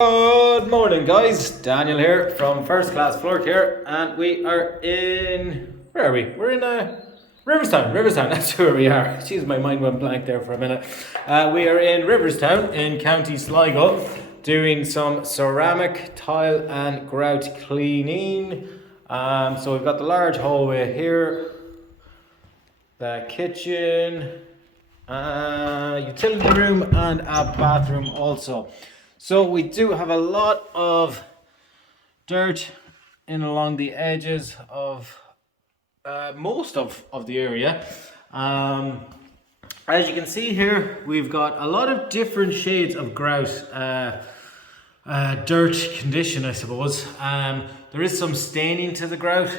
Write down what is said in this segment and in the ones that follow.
Good morning, guys. Daniel here from First Class Floor Care, and we are in. Where are we? We're in Riverstown. Riverstown, that's where we are. Jeez, my mind went blank there for a minute. We are in Riverstown in County Sligo doing some ceramic tile and grout cleaning. So we've got the large hallway here, the kitchen, utility room, and a bathroom also. So we do have a lot of dirt in along the edges of most of the area. As you can see here, we've got a lot of different shades of grout, dirt condition, I suppose. There is some staining to the grout.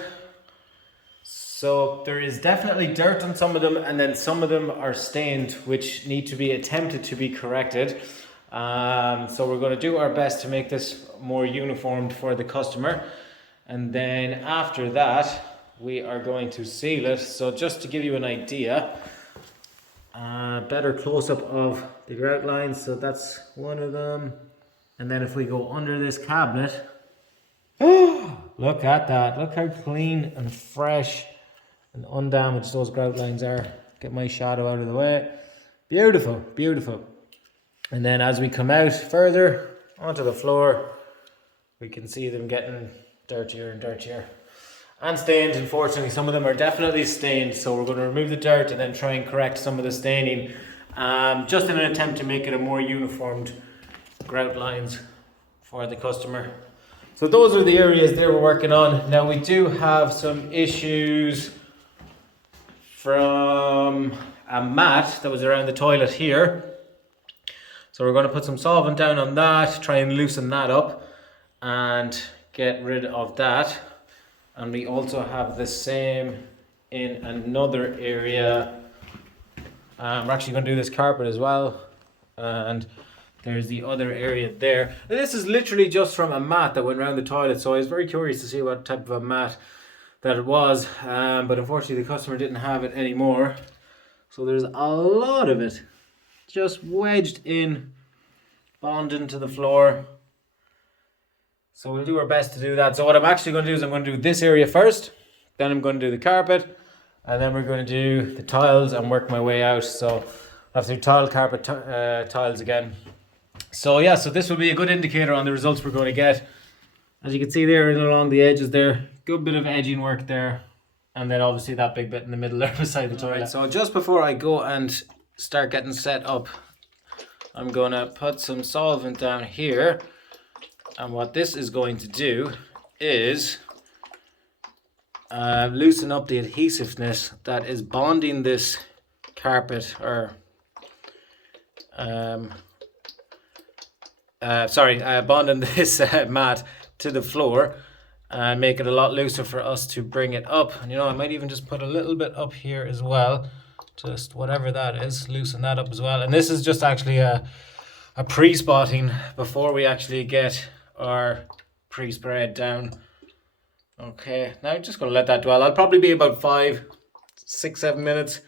So there is definitely dirt on some of them, and then some of them are stained, which need to be attempted to be corrected. So we're going to do our best to make this more uniform for the customer, and then after that we are going to seal it. So just to give you an idea, better close-up of the grout lines. So that's one of them, and then if we go under this cabinet, look at that, look how clean and fresh and undamaged those grout lines are. Get my shadow out of the way. Beautiful, beautiful. And then as we come out further onto the floor, we can see them getting dirtier and dirtier. And stained, unfortunately. Some of them are definitely stained, so we're going to remove the dirt and then try and correct some of the staining, just in an attempt to make it a more uniformed grout lines for the customer. So those are the areas they were working on. Now we do have some issues from a mat that was around the toilet here. So we're going to put some solvent down on that, try and loosen that up and get rid of that. And we also have the same in another area. We're actually going to do this carpet as well. And there's the other area there. And this is literally just from a mat that went around the toilet. So I was very curious to see what type of a mat that it was. But unfortunately the customer didn't have it anymore. So there's a lot of it just wedged in, bonding to the floor. So we'll do our best to do that. So what I'm actually going to do is I'm going to do this area first, then I'm going to do the carpet, and then we're going to do the tiles and work my way out. So I have to do tile, carpet, tiles again. So yeah, so this will be a good indicator on the results we're going to get. As you can see there along the edges there, good bit of edging work there, and then obviously that big bit in the middle there beside the toilet. Right, so just before I go and start getting set up, I'm going to put some solvent down here, and what this is going to do is loosen up the adhesiveness that is bonding this carpet, or bonding this mat to the floor, and make it a lot looser for us to bring it up. And you know, I might even just put a little bit up here as well. Just whatever that is, loosen that up as well. And this is just actually a pre-spotting before we actually get our pre-spread down. Okay, now I'm just going to let that dwell. I'll probably be about 5, 6, 7 minutes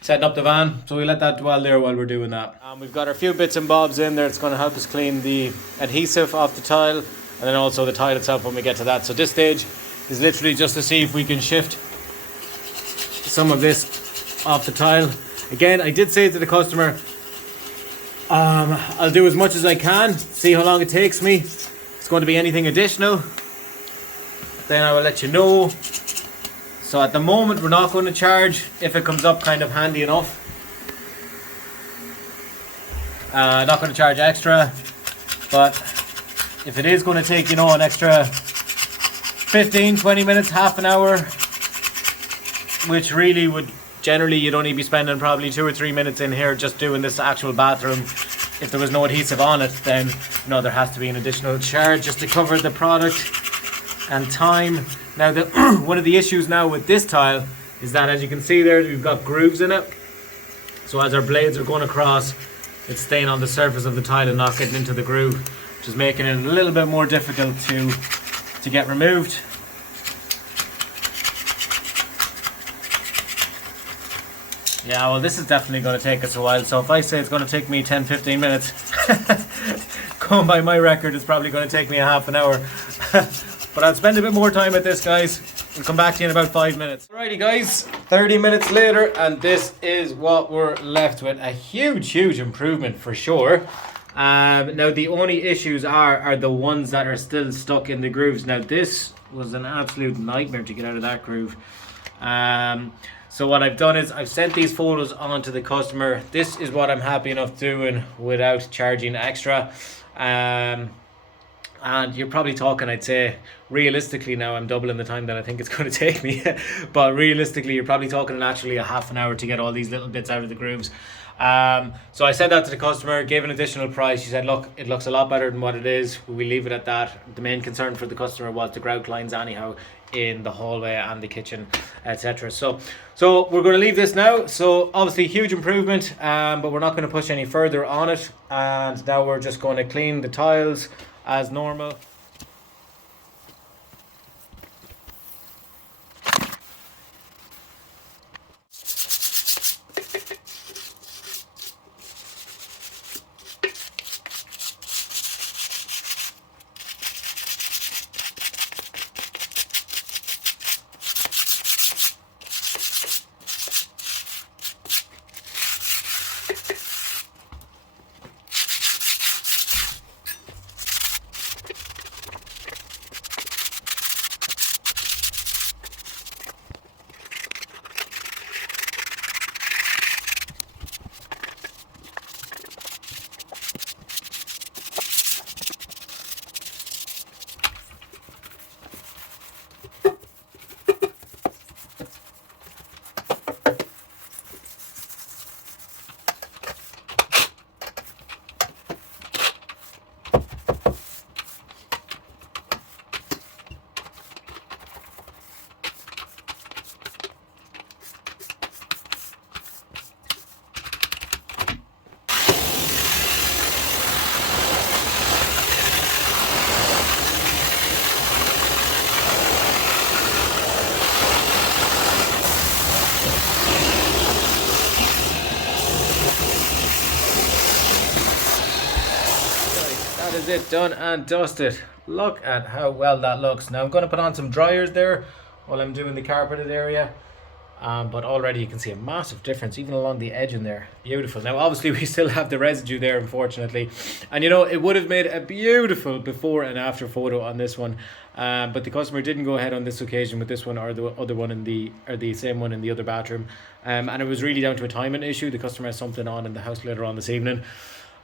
setting up the van. So we let that dwell there while we're doing that. We've got our few bits and bobs in there. It's going to help us clean the adhesive off the tile, and then also the tile itself when we get to that. So this stage is literally just to see if we can shift some of this off the tile. Again, I did say to the customer, I'll do as much as I can, see how long it takes me. If it's going to be anything additional, then I will let you know. So at the moment we're not going to charge if it comes up kind of handy enough. Not going to charge extra, but if it is going to take, you know, an extra 15-20 minutes, half an hour, which really would generally, you'd only be spending probably 2 or 3 minutes in here just doing this actual bathroom. If there was no adhesive on it, then you know, there has to be an additional charge just to cover the product and time. Now, one of the issues now with this tile is that, as you can see there, we've got grooves in it. So as our blades are going across, it's staying on the surface of the tile and not getting into the groove, which is making it a little bit more difficult to get removed. Yeah, well, this is definitely going to take us a while. So if I say it's going to take me 10-15 minutes, going by my record, it's probably going to take me a half an hour. But I'll spend a bit more time at this, guys. I'll come back to you in about 5 minutes. Alrighty, guys, 30 minutes later, and this is what we're left with. A huge improvement for sure. Now the only issues are the ones that are still stuck in the grooves. Now this was an absolute nightmare to get out of that groove. So what I've done is I've sent these photos on to the customer. This is what I'm happy enough doing without charging extra. And you're probably talking, I'd say, realistically now, I'm doubling the time that I think it's going to take me. But realistically, you're probably talking actually a half an hour to get all these little bits out of the grooves. So I said that to the customer, gave an additional price. She said, look, it looks a lot better than what it is. We leave it at that. The main concern for the customer was the grout lines anyhow in the hallway and the kitchen, etc. So we're going to leave this now. So obviously huge improvement, but we're not going to push any further on it. And now we're just going to clean the tiles as normal. That is it, done and dusted. Look at how well that looks. Now I'm going to put on some dryers there while I'm doing the carpeted area. But already you can see a massive difference even along the edge in there. Beautiful. Now obviously we still have the residue there, unfortunately, and you know, it would have made a beautiful before and after photo on this one, but the customer didn't go ahead on this occasion with this one or the other one in the same one in the other bathroom, and it was really down to a timing issue. The customer has something on in the house later on this evening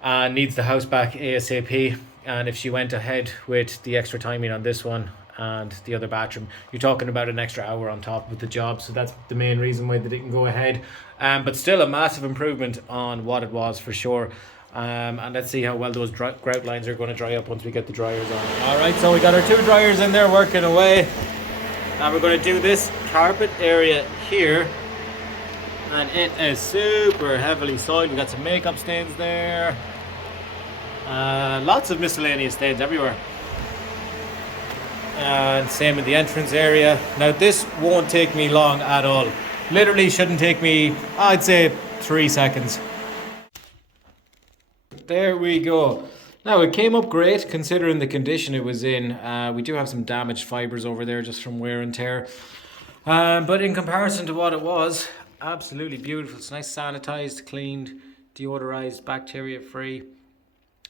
and needs the house back ASAP, and if she went ahead with the extra timing on this one and the other bathroom, you're talking about an extra hour on top of the job. So that's the main reason why they didn't go ahead, but still a massive improvement on what it was for sure. And let's see how well those grout lines are going to dry up once we get the dryers on. All right, so we got our 2 dryers in there working away, and we're going to do this carpet area here, and it is super heavily soiled. We got some makeup stains there, lots of miscellaneous stains everywhere. And same in the entrance area. Now this won't take me long at all. Literally shouldn't take me, I'd say, 3 seconds. There we go. Now it came up great considering the condition it was in. We do have some damaged fibers over there just from wear and tear. But in comparison to what it was, absolutely beautiful. It's nice, sanitized, cleaned, deodorized, bacteria free.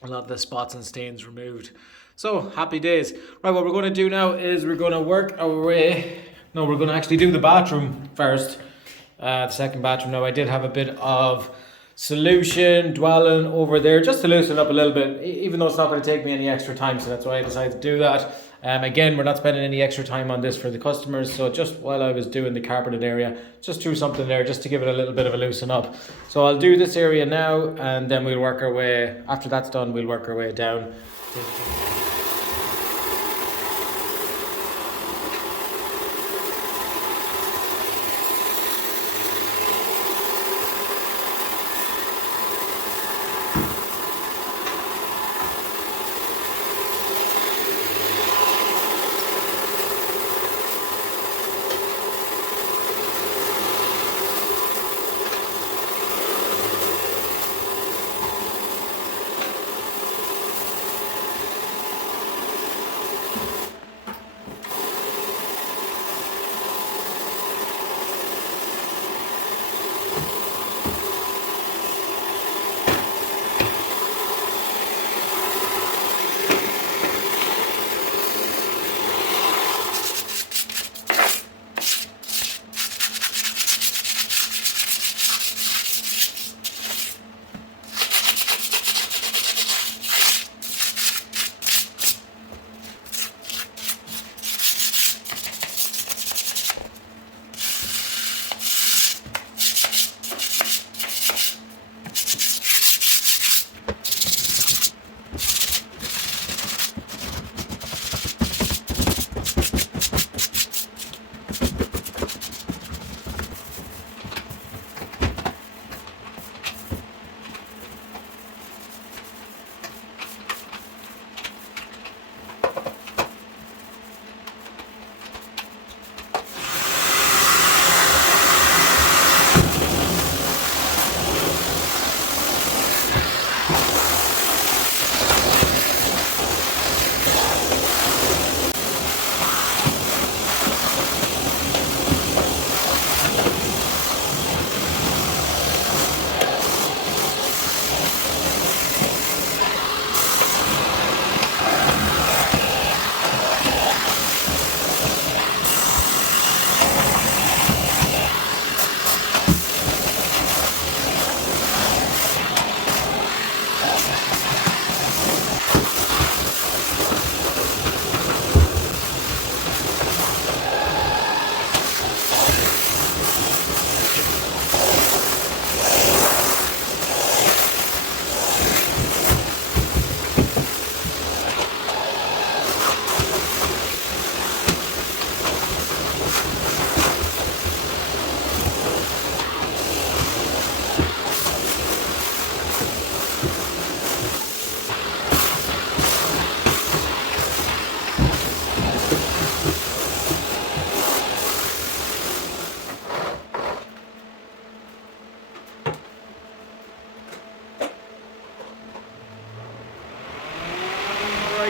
A lot of the spots and stains removed. So happy days. Right, what we're going to do now is we're going to work our way. No, we're going to actually do the bathroom first. The second bathroom. Now I did have a bit of solution dwelling over there just to loosen up a little bit, even though it's not going to take me any extra time, so that's why I decided to do that. Again, we're not spending any extra time on this for the customers, so just while I was doing the carpeted area, just threw something there just to give it a little bit of a loosen up. So I'll do this area now, and then we'll work our way, after that's done, we'll work our way down.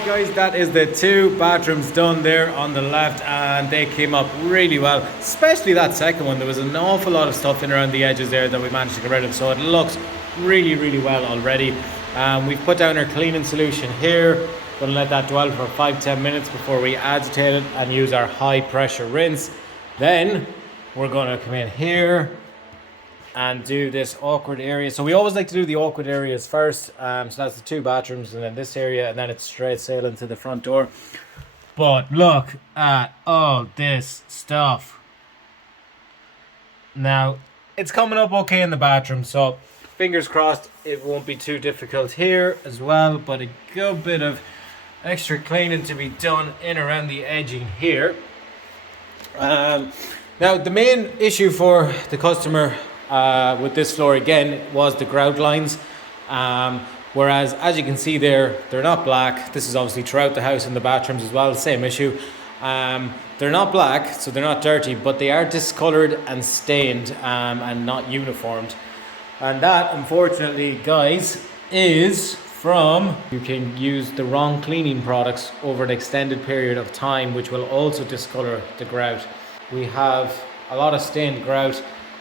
Alright guys, that is the 2 bathrooms done there on the left, and they came up really well, especially that second one. There was an awful lot of stuff in around the edges there that we managed to get rid of, so it looks really well already. We've put down our cleaning solution here. Gonna let that dwell for 5-10 minutes before we agitate it and use our high pressure rinse. Then we're gonna come in here and do this awkward area. So we always like to do the awkward areas first. So that's the 2 bathrooms, and then this area, and then it's straight sailing to the front door. But look at all this stuff. Now, it's coming up okay in the bathroom, so fingers crossed it won't be too difficult here as well, but a good bit of extra cleaning to be done in around the edging here. Now, the main issue for the customer with this floor again was the grout lines, whereas as you can see there, they're not black. This is obviously throughout the house in the bathrooms as well, same issue. They're not black, so they're not dirty, but they are discolored and stained and not uniformed. And that, unfortunately, guys, is from you can use the wrong cleaning products over an extended period of time, which will also discolor the grout. We have a lot of stained grout.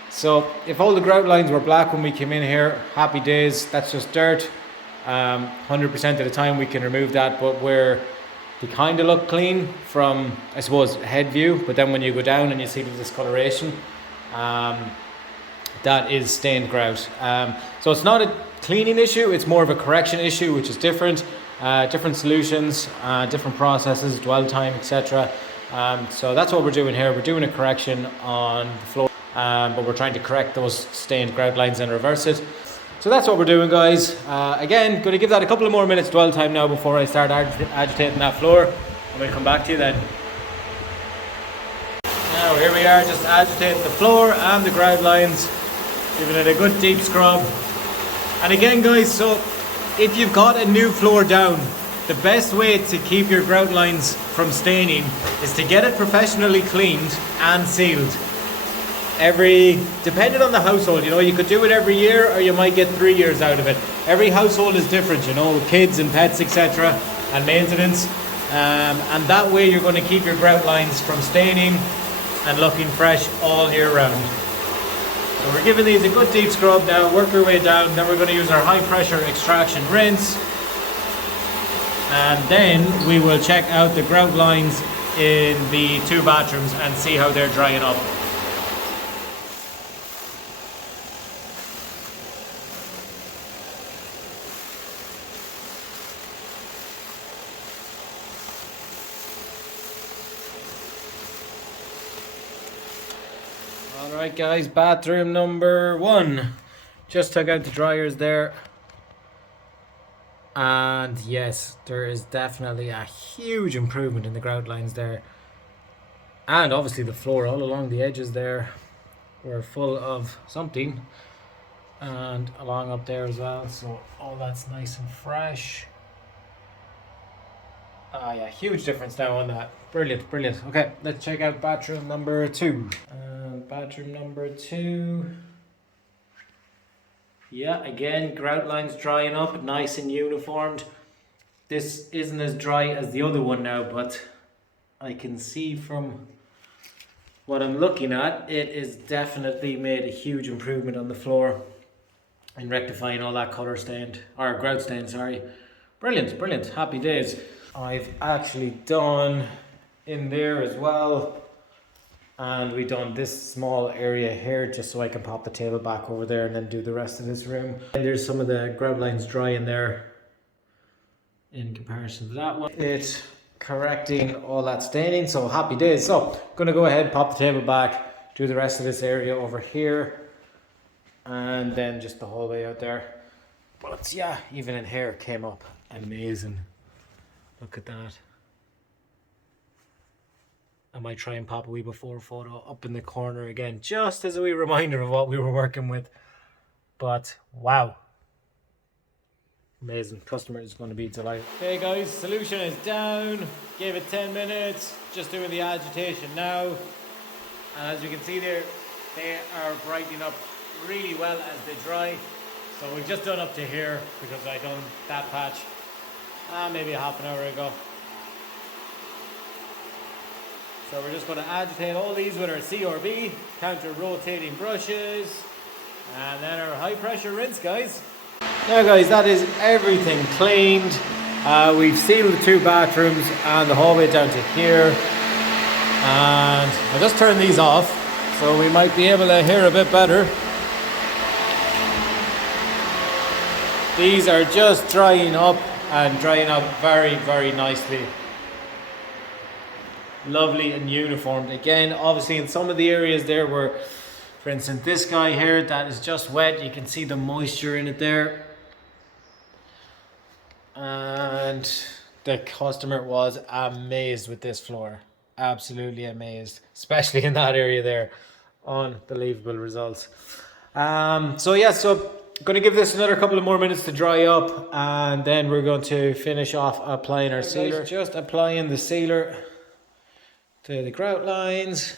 So if all the grout lines were black when we came in here, happy days, that's just dirt. 100% of the time we can remove that, but where they kind of look clean from, I suppose, head view, but then when you go down and you see the discoloration, that is stained grout. So it's not a cleaning issue, it's more of a correction issue, which is different. Different solutions, different processes, dwell time, etc. So that's what we're doing here. We're doing a correction on the floor. But we're trying to correct those stained grout lines and reverse it. So that's what we're doing, guys. Again, going to give that a couple of more minutes dwell time now before I start agitating that floor. I'm going to come back to you then. Now here we are, just agitating the floor and the grout lines, giving it a good deep scrub. And again, guys, so if you've got a new floor down, the best way to keep your grout lines from staining is to get it professionally cleaned and sealed. Depending on the household, you know, you could do it every year or you might get 3 years out of it. Every household is different, you know, with kids and pets, etc. and maintenance. And that way you're going to keep your grout lines from staining and looking fresh all year round. So we're giving these a good deep scrub now, work our way down, then we're going to use our high pressure extraction rinse. And then we will check out the grout lines in the 2 bathrooms and see how they're drying up. Alright guys, bathroom number 1. Just took out the dryers there. And yes, there is definitely a huge improvement in the grout lines there. And obviously the floor all along the edges there were full of something. And along up there as well, so all that's nice and fresh. Ah yeah, huge difference now on that. Brilliant, brilliant. Okay, let's check out bathroom number 2. Bathroom number 2. Yeah, again, grout lines drying up, nice and uniformed. This isn't as dry as the other one now, but I can see from what I'm looking at, it is definitely made a huge improvement on the floor in rectifying all that colour stained, or grout stain, sorry. Brilliant, brilliant, happy days. I've actually done in there as well, and we've done this small area here just so I can pop the table back over there and then do the rest of this room. And there's some of the grout lines dry in there in comparison to that one. It's correcting all that staining, so happy days. So gonna go ahead, pop the table back, do the rest of this area over here, and then just the whole way out there. But yeah, even in here came up amazing. Look at that. I might try and pop a wee before photo up in the corner again, just as a wee reminder of what we were working with. But wow, amazing. Customer is going to be delighted. Okay guys, solution is down. Gave it 10 minutes. Just doing the agitation now. And as you can see there, they are brightening up really well as they dry. So we've just done up to here because I done that patch. maybe a half an hour ago. So we're just going to agitate all these with our CRB, counter rotating brushes, and then our high pressure rinse, guys. Now guys, that is everything cleaned. We've sealed the 2 bathrooms and the hallway down to here. And I'll just turn these off so we might be able to hear a bit better. These are just drying up and drying up very, very nicely. Lovely and uniformed. Again, obviously in some of the areas there where, for instance, this guy here, that is just wet. You can see the moisture in it there. And the customer was amazed with this floor. Absolutely amazed. Especially in that area there. Unbelievable results. So going to give this another couple of more minutes to dry up. And then we're going to finish off applying our sealer. Just applying the sealer to the grout lines.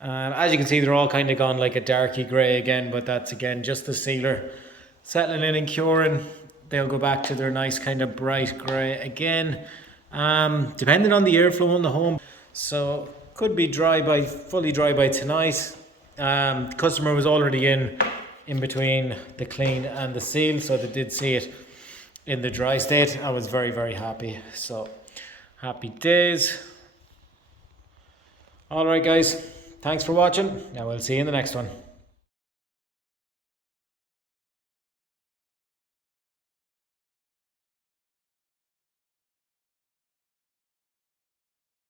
As you can see, they're all kind of gone like a darky grey again, but that's again just the sealer settling in and curing. They'll go back to their nice kind of bright grey again, depending on the airflow in the home. So could be fully dry by tonight. The customer was already in between the clean and the seal, so they did see it in the dry state. I was very, very happy. So happy days. Alright guys, thanks for watching, and we'll see you in the next one.